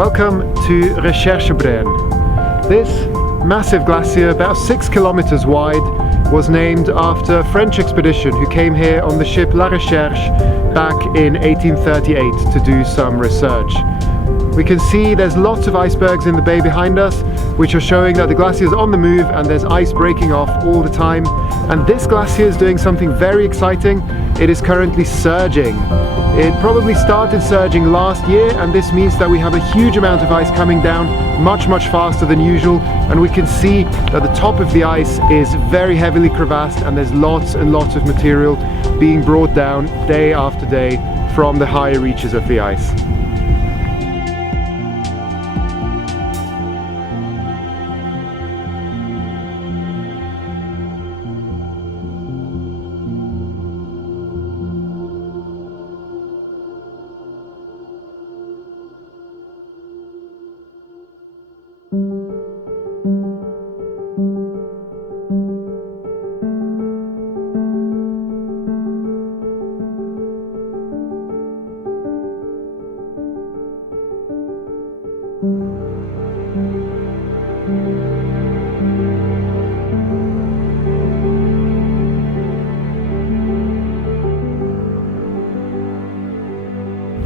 Welcome to Reykjavik. This massive glacier, about 6 kilometers wide, was named after a French expedition who came here on the ship La Recherche back in 1838 to do some research. We can see there's lots of icebergs in the bay behind us, which are showing that the glacier is on the move and there's ice breaking off all the time. And this glacier is doing something very exciting. It is currently surging. It probably started surging last year, and this means that we have a huge amount of ice coming down much faster than usual, and we can see that the top of the ice is very heavily crevassed and there's lots and lots of material being brought down day after day from the higher reaches of the ice.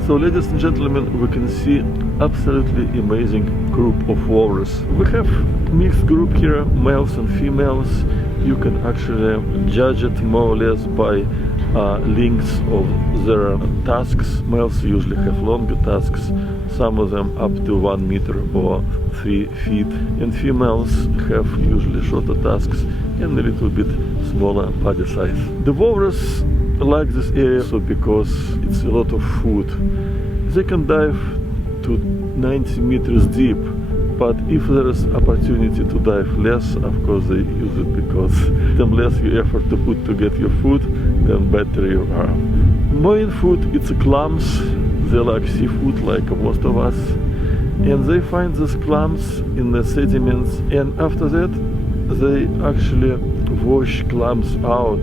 So, ladies and gentlemen, we can see absolutely amazing group of walrus. We have mixed group here, males and females. You can actually judge it more or less by lengths of their tusks. Males usually have longer tusks, some of them up to 1 meter or 3 feet, and females have usually shorter tusks and a little bit smaller body size. The walrus like this area so because it's a lot of food. They can dive to 90 meters deep, but if there is opportunity to dive less, of course they use it, because the less you effort to put to get your food, then better you are. Main food, it's clams. They like seafood like most of us, and they find these clams in the sediments, and after that they actually wash clams out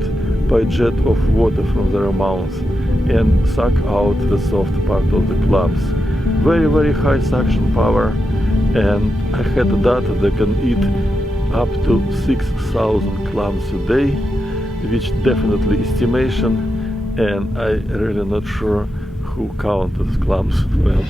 by jet of water from their mouth and suck out the soft part of the clams. Very high suction power, and I had data they can eat up to 6,000 clams a day, which definitely estimation, and I really not sure who counted clams well.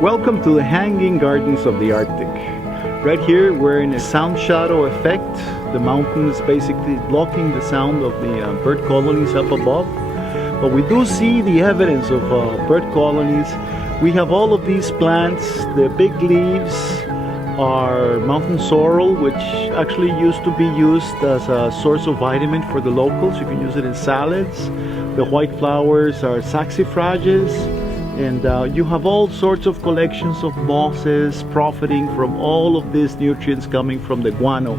Welcome to the Hanging Gardens of the Arctic. Right here we're in a sound shadow effect. The mountain is basically blocking the sound of the bird colonies up above. But we do see the evidence of bird colonies. We have all of these plants. The big leaves are mountain sorrel, which actually used to be used as a source of vitamin for the locals. You can use it in salads. The white flowers are saxifrages. And you have all sorts of collections of mosses profiting from all of these nutrients coming from the guano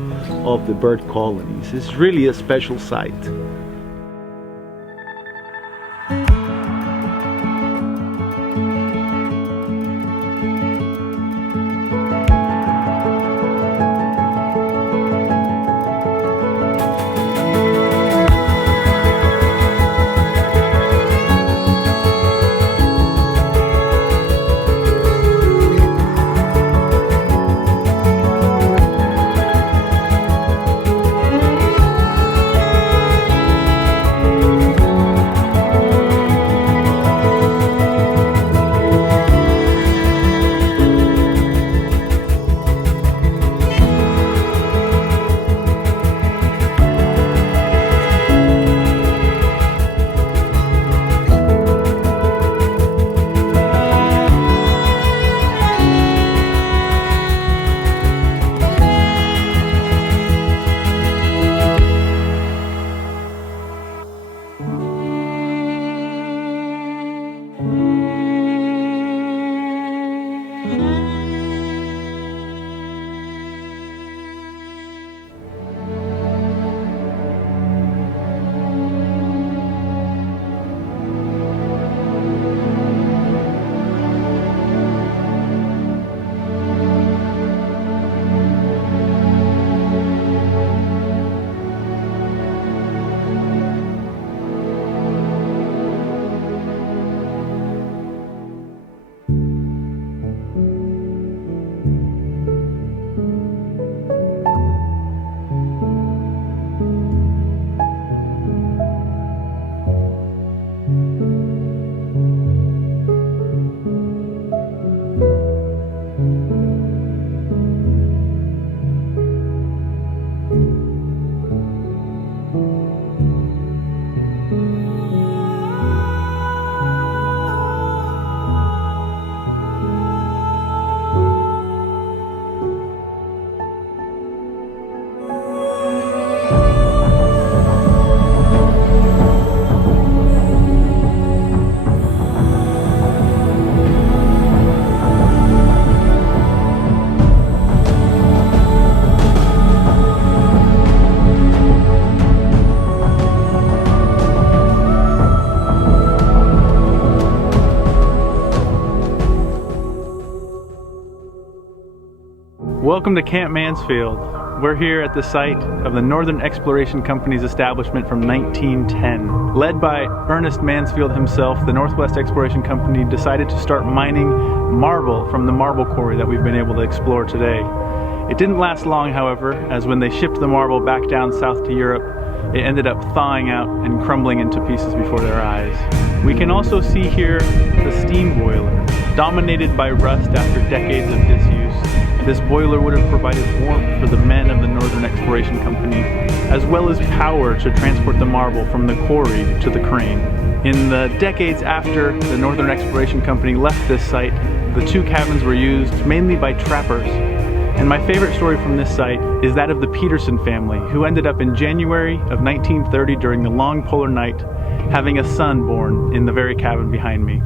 of the bird colonies. It's really a special sight. Welcome to Camp Mansfield. We're here at the site of the Northern Exploration Company's establishment from 1910. Led by Ernest Mansfield himself, the Northwest Exploration Company decided to start mining marble from the marble quarry that we've been able to explore today. It didn't last long, however, as when they shipped the marble back down south to Europe, it ended up thawing out and crumbling into pieces before their eyes. We can also see here the steam boiler, dominated by rust after decades of disuse. This boiler would have provided warmth for the men of the Northern Exploration Company, as well as power to transport the marble from the quarry to the crane. In the decades after the Northern Exploration Company left this site, the two cabins were used mainly by trappers. And my favorite story from this site is that of the Peterson family, who ended up in January of 1930 during the long polar night, having a son born in the very cabin behind me.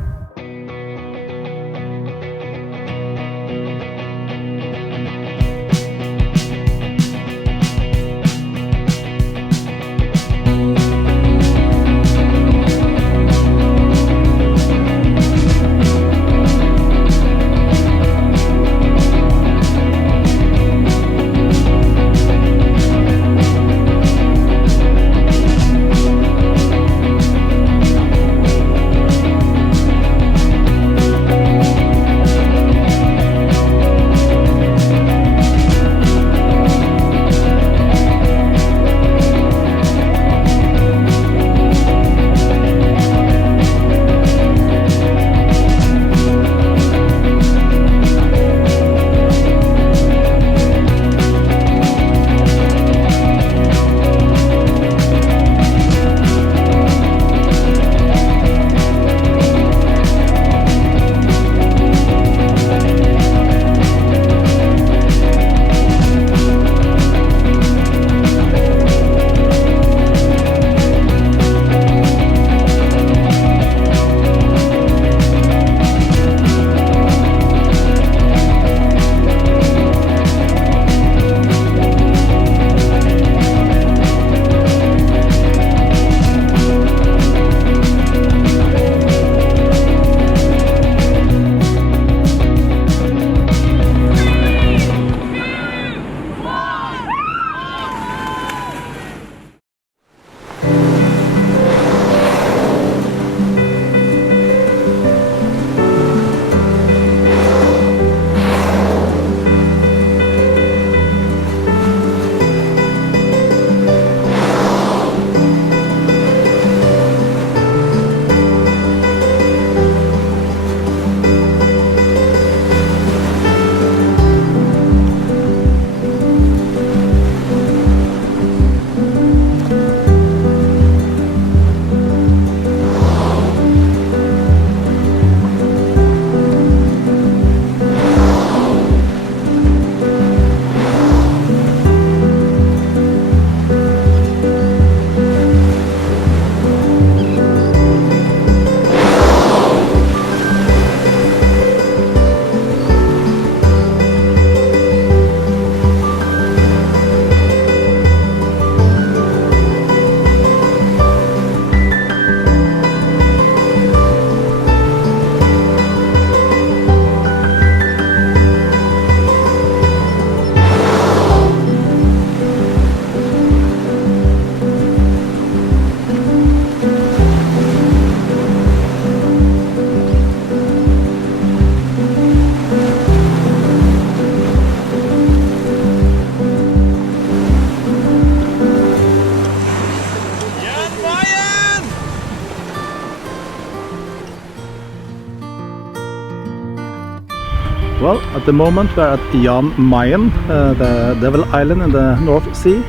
Well, at the moment we're at Jan Mayen, the Devil Island in the North Sea.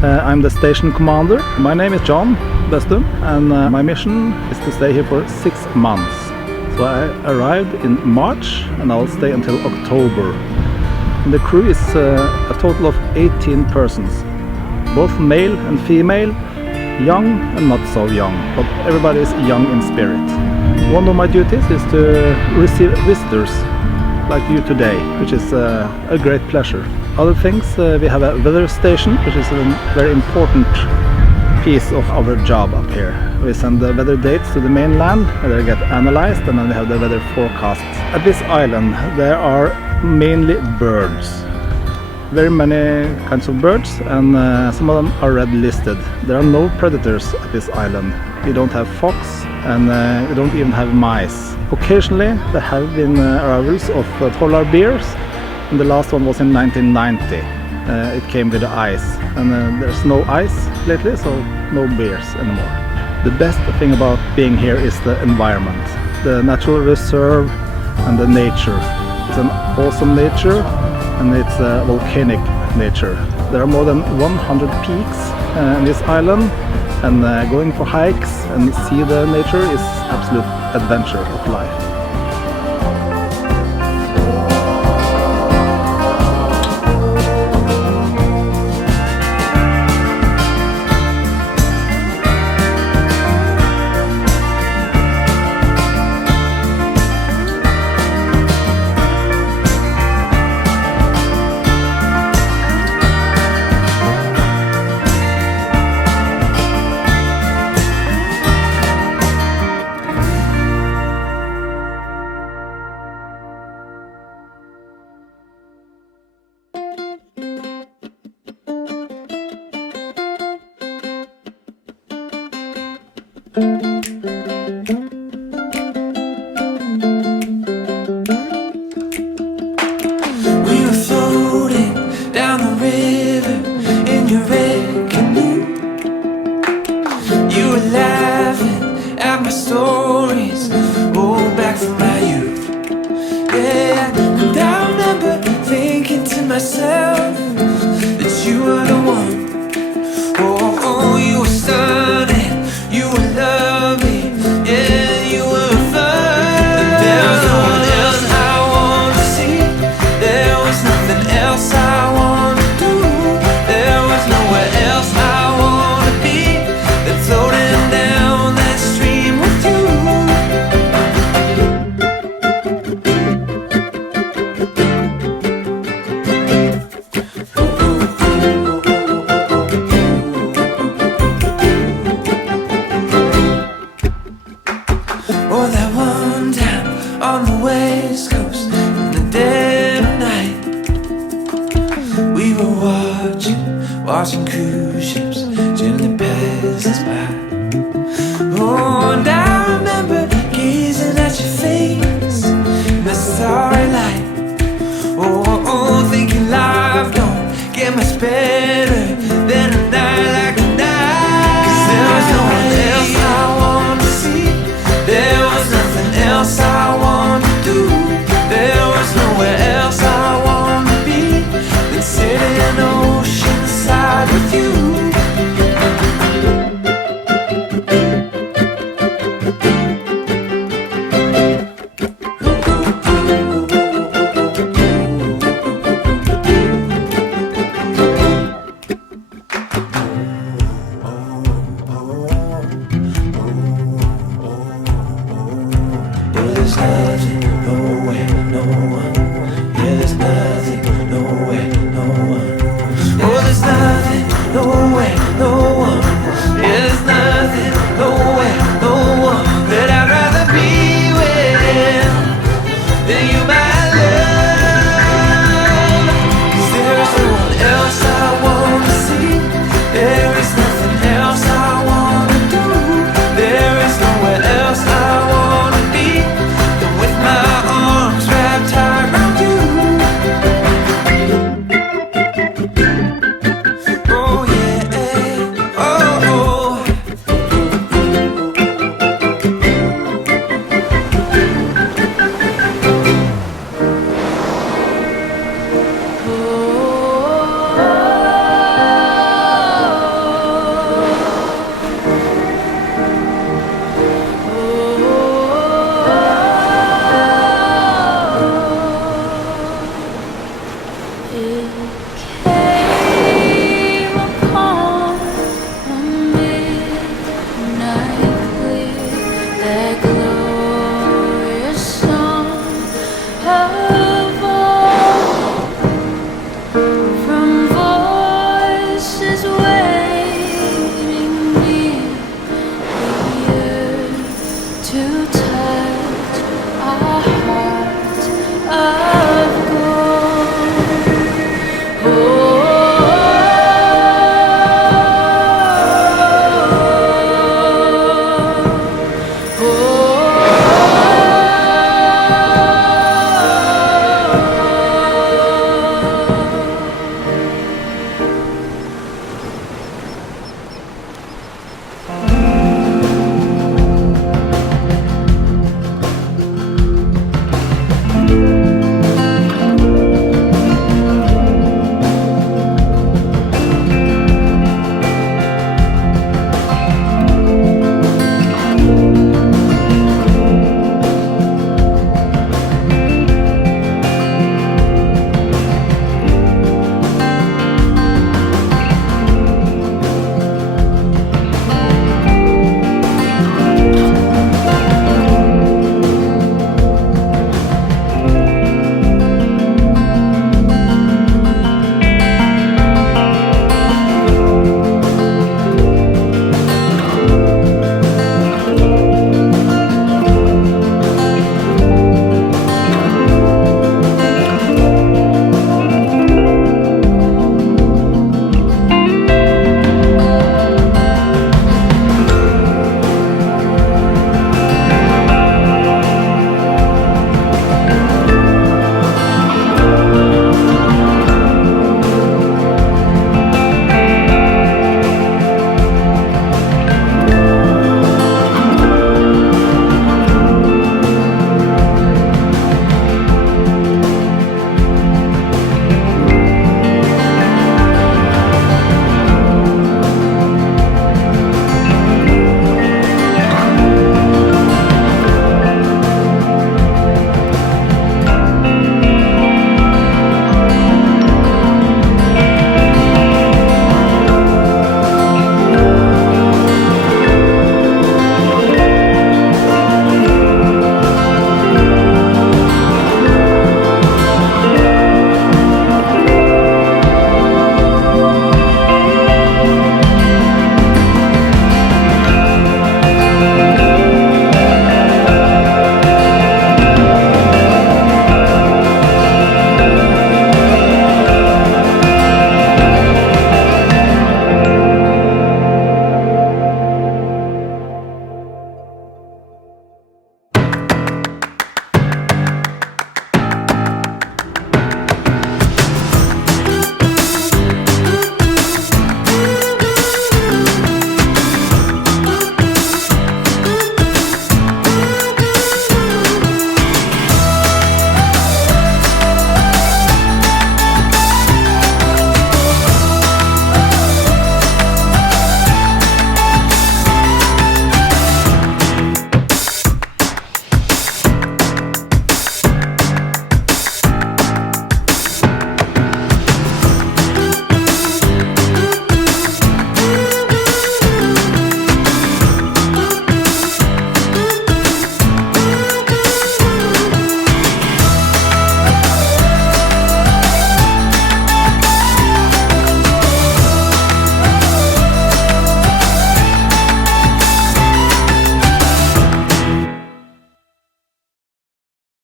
I'm the station commander. My name is John Bestum, and my mission is to stay here for 6 months. So I arrived in March and I'll stay until October. And the crew is a total of 18 persons, both male and female, young and not so young, but everybody is young in spirit. One of my duties is to receive visitors like you today, which is a great pleasure. Other things, we have a weather station, which is a very important piece of our job up here. We send the weather dates to the mainland, where they get analyzed, and then we have the weather forecasts. At this island there are mainly birds. Very many kinds of birds, and some of them are red listed. There are no predators at this island. We don't have fox, and we don't even have mice. Occasionally there have been arrivals of polar bears, and the last one was in 1990. It came with the ice, and there's no ice lately, so no bears anymore. The best thing about being here is the environment, the natural reserve and the nature. It's an awesome nature, and it's a volcanic nature. There are more than 100 peaks in this island, and going for hikes and see the nature is absolute adventure of life. We were floating down the river in your red canoe. You were laughing at my stories, back from my youth. Yeah, and I remember thinking to myself,